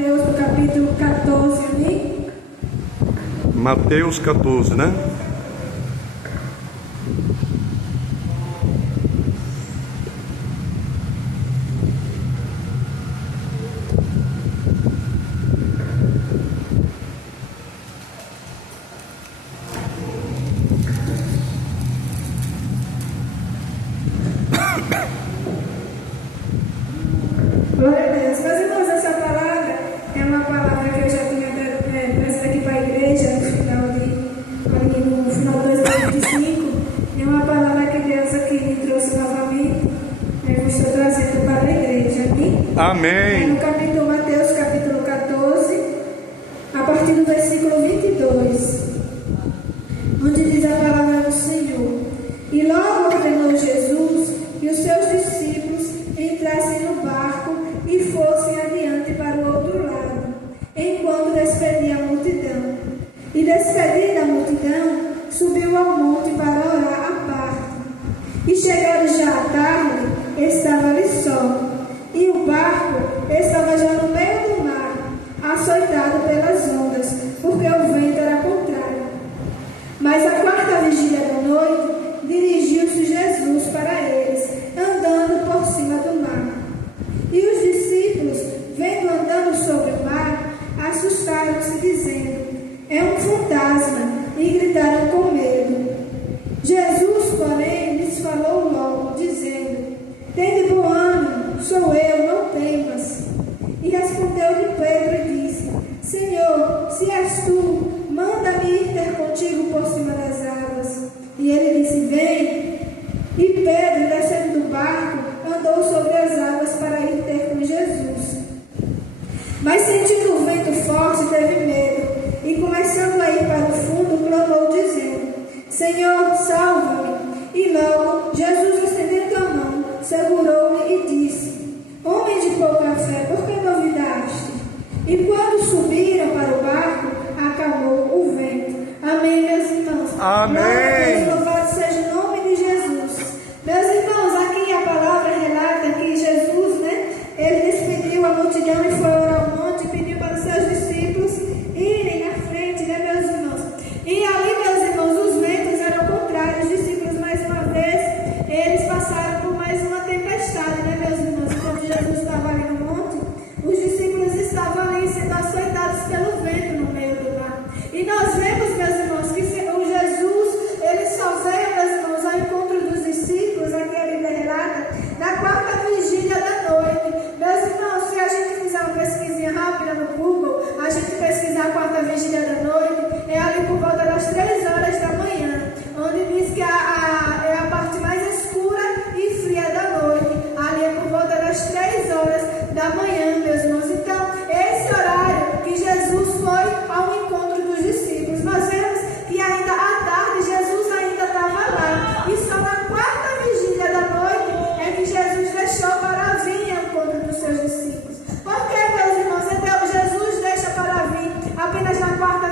Mateus, capítulo 14, amém? Mateus 14, né? Glória a Deus. Meus irmãos, essa palavra é uma palavra que eu já tinha trazido aqui para a igreja no final de 2025. É uma palavra que Deus aqui me trouxe novamente. Eu estou trazendo para a igreja, amém? Amém. No capítulo Mateus, capítulo 14, a partir do versículo 22, onde diz a palavra do Senhor. E logo ordenou Jesus que os seus discípulos entrassem no barco e fossem adiante para o outro lado, enquanto despedia a multidão. E despedida a multidão, subiu ao monte para orar à parte. E chegado já à tarde, estava ali só. E o barco estava já no meio do mar, açoitado pelas ondas, porque o vento era contrário. Mas à quarta vigília da noite, dirigiu-se Jesus para eles, andando por cima do mar. E os discípulos, vendo andando sobre o mar, assustaram-se, dizendo: é um fantasma, e gritaram com medo. Jesus, porém, lhes falou logo, dizendo: tende bom ânimo, sou eu, não temas. E respondeu-lhe Pedro e disse: Senhor, se és tu, manda-me ir ter contigo por cima das águas. E ele disse: vem. E Pedro, descendo do barco, andou sobre as águas para ir ter com Jesus. Mas sentindo o vento forte, teve medo, e começando a ir para o fundo, clamou, dizendo: Senhor, salva-me. E logo Jesus, estendendo a mão, segurou-lhe e disse: homem de pouca fé, por que duvidaste? E quando subiram para o barco, acalmou o vento. Amém, meus irmãos? Amém. Louvado seja o nome de Jesus. Meus irmãos, aqui a palavra relata que Jesus, ele despediu a multidão e foi orar ao monte e pediu para os seus discípulos irem na frente, meus irmãos? E ali, meus irmãos, os ventos eram contrários. Os discípulos, mais uma vez, eles passaram por mais uma tempestade, meus irmãos? Quando Jesus estava ali no monte, os discípulos estavam ali sendo açoitados pelo vento no meio do mar. E nós vemos, meus irmãos, que o Jesus, ele só veio, meus irmãos, ao encontro dos discípulos, aqui a Bíblia relata, na quarta vigília da noite. Meus irmãos, se a gente fizer uma pesquisinha rápida no Google, a gente pesquisar a quarta vigília da noite, é ali por volta das 3 horas da manhã, onde diz que é a parte mais escura e fria da noite. Ali é por volta das 3 horas da manhã, meus irmãos. Então, esse horário que Jesus foi ao encontro dos discípulos, nós vemos que ainda à tarde Jesus ainda estava lá. E só na quarta vigília da noite é que Jesus deixou para vir ao encontro dos seus discípulos. Por que, meus irmãos? Então Jesus deixa para vir apenas na quarta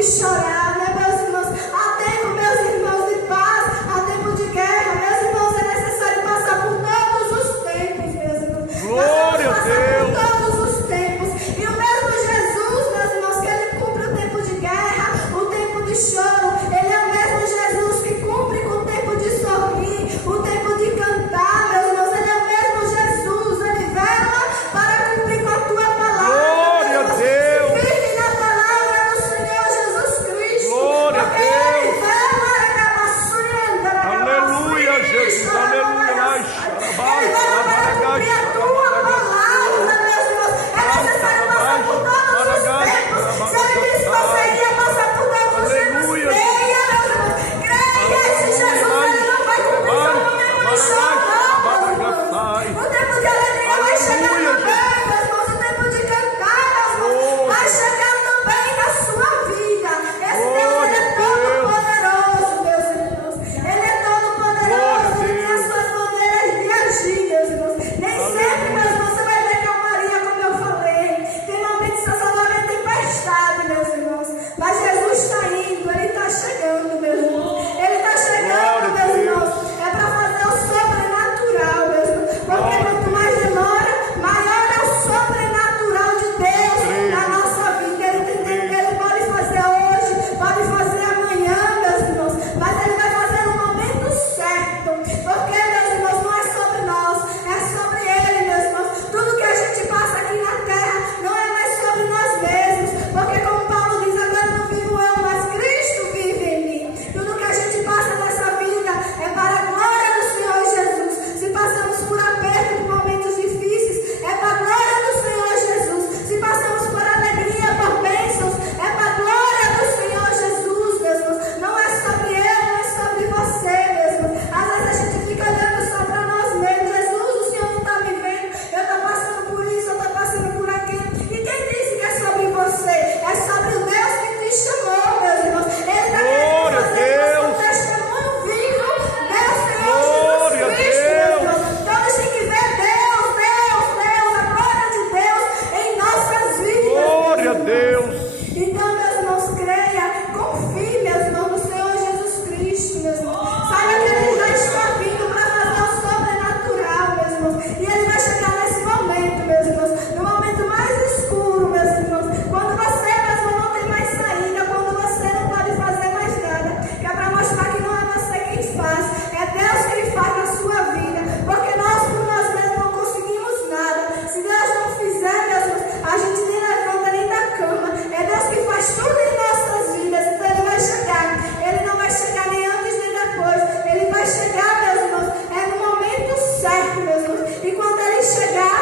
de chorar, né, meus irmãos? Há tempo, meus irmãos, de paz, há tempo de guerra, meus irmãos, é necessário passar por todos os tempos, meus irmãos. Glória a Deus. Por todos os tempos. E o mesmo Jesus, meus irmãos, que ele cumpre o tempo de guerra, o tempo de choro, ele é o mesmo Jesus que cumpre com o tempo de sorrir, o tempo de cantar, meus irmãos, ele é o mesmo Jesus, ele vela para cumprir com a tua palavra. Glória a Deus. Firme na palavra do Senhor Jesus Cristo. Glória a Porque Deus. ele vela, Aleluia, Jesus. Aleluia. Ai, xarabai, ele vela para cumprir a tua palavra, meus irmãos. É necessário passar por todos os tempos. Se ele disse que você iria passar por todos os tempos, Aleluia. creia, meus irmãos. Creia que esse Jesus ele não vai cumprir só no tempo de choro, não, meus irmãos. O tempo de alegria vai chegar também, meus irmãos. O tempo de cantar, meus irmãos, vai chegar também na sua vida. Esse Deus, ele é todo poderoso, meus irmãos. Ele é todo poderoso, ele tem as suas maneiras de agir, meus irmãos. Nem sempre, meus irmãos, você vai ver calmaria, como eu falei. Tem momentos que só vai ter tempestade, meus irmãos. Mas Jesus está indo, ele está chegando, meus irmãos. Ele está chegando, meus irmãos. É para fazer o sobrenatural, meus irmãos. Porque quanto mais demora, maior é o sobrenatural de Deus na nossa vida. Ele entende que ele pode fazer hoje, pode fazer amanhã, meus irmãos. Mas ele vai fazer no momento certo. Porque, meus irmãos, não é sobre nós, é sobre ele, meus irmãos. Tudo que a gente passa aqui na terra não é mais sobre nós mesmos. Porque, como Paulo diz, agora não vivo eu, mas Cristo vive em mim. Tudo que a gente passa nessa vida é para a glória do Senhor Jesus. Se passamos por aperto, por momentos difíceis, é para a glória do Senhor Jesus. Se passamos por alegria, por bênçãos, é para a glória do Senhor Jesus, meus irmãos. Não é sobre eu, não é sobre você, meus irmãos. Às vezes a gente fica olhando só para nós mesmos. Jesus, o Senhor não está me vendo. Eu estou passando por isso, eu estou passando por aquilo. E quem disse que é sobre você? É sobre o Deus que te chamou, meus irmãos. Ele está querendo fazer um testemunho vivo. Deus, Senhor Jesus Cristo, meus irmãos. Todos têm que ver Deus, Deus, Deus, a glória de Deus em nossas vidas. Glória a meus irmãos. Deus. Então, meus irmãos, creia, confie, meus irmãos, no Senhor Jesus Cristo, meus irmãos. Saiba que ele já está vindo para fazer o sobrenatural, meus irmãos. E ele vai chegar nesse momento, meus irmãos, no momento mais escuro, meus irmãos. Quando você, meus irmãos, não tem mais saída, quando você não pode fazer mais nada, que é para mostrar que não é você quem faz, é Deus quem faz na sua vida. Porque nós, por nós mesmos, não conseguimos nada. Se Deus não fizer, meus irmãos, a gente nem levanta nem da cama. É Deus que faz tudo em nossas vidas. Então ele vai chegar. Ele não vai chegar nem antes nem depois. Ele vai chegar, meus irmãos, é no momento certo, meus irmãos. E quando ele chegar,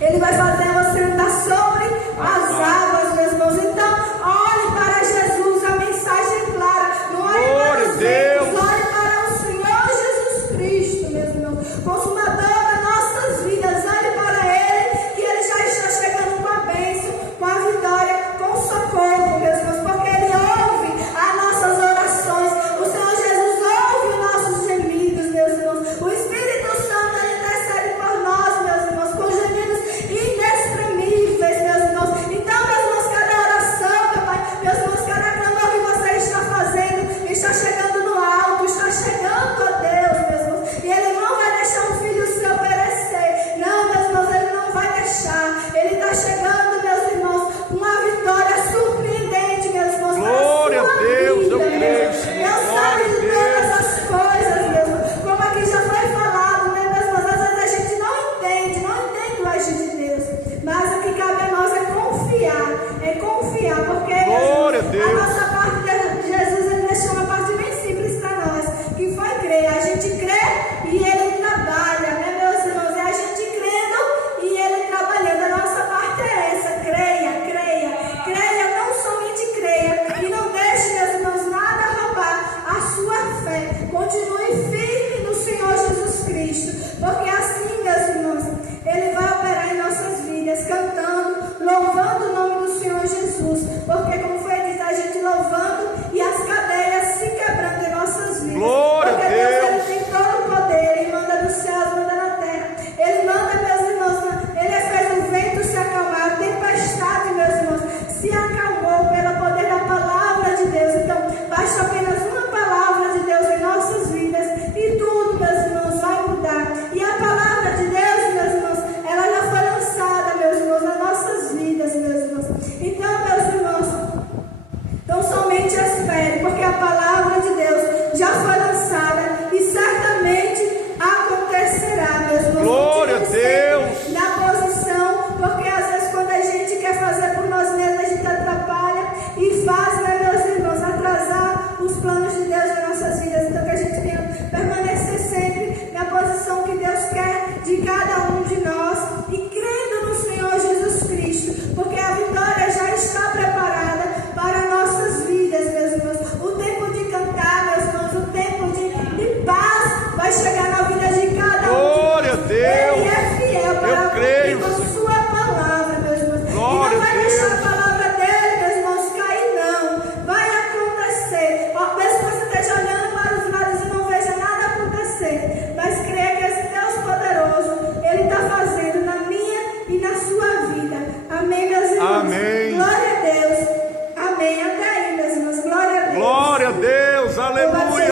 ele vai fazer você andar sobre as águas, meus irmãos. Então, olhe para Jesus, a mensagem é clara. Não olhe para os outros, olhe para o Senhor Jesus Cristo, meus irmãos. Consumador das nossas vidas, olhe para ele, que ele já está chegando com a bênção, com a vitória, com o socorro, meus irmãos. Porque ele ouve as nossas orações. O Senhor Jesus ouve os nossos gemidos, meus irmãos. O Espírito Santo ele intercede por nós, meus irmãos, com gemidos inexprimíveis, meus irmãos. Então, meus irmãos, cada oração, meu Pai, meus irmãos, cada clamor que você está fazendo, está chegando no alto, está chegando a Deus, meus irmãos. E ele não vai deixar um filho seu perecer. Não, meus irmãos, ele não vai deixar. Ele está chegando, meus irmãos, com uma vitória surpreendente, meus irmãos. Glória a Deus, eu vida, creio, meus sim. irmãos. Deus Glória sabe a de Deus. todas as coisas, meus irmãos. Como aqui já foi falado, né, meus irmãos? Às vezes a gente não entende o agir de Deus. Mas o que cabe a nós é confiar, porque Glória a a Deus. nossa